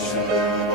Christ.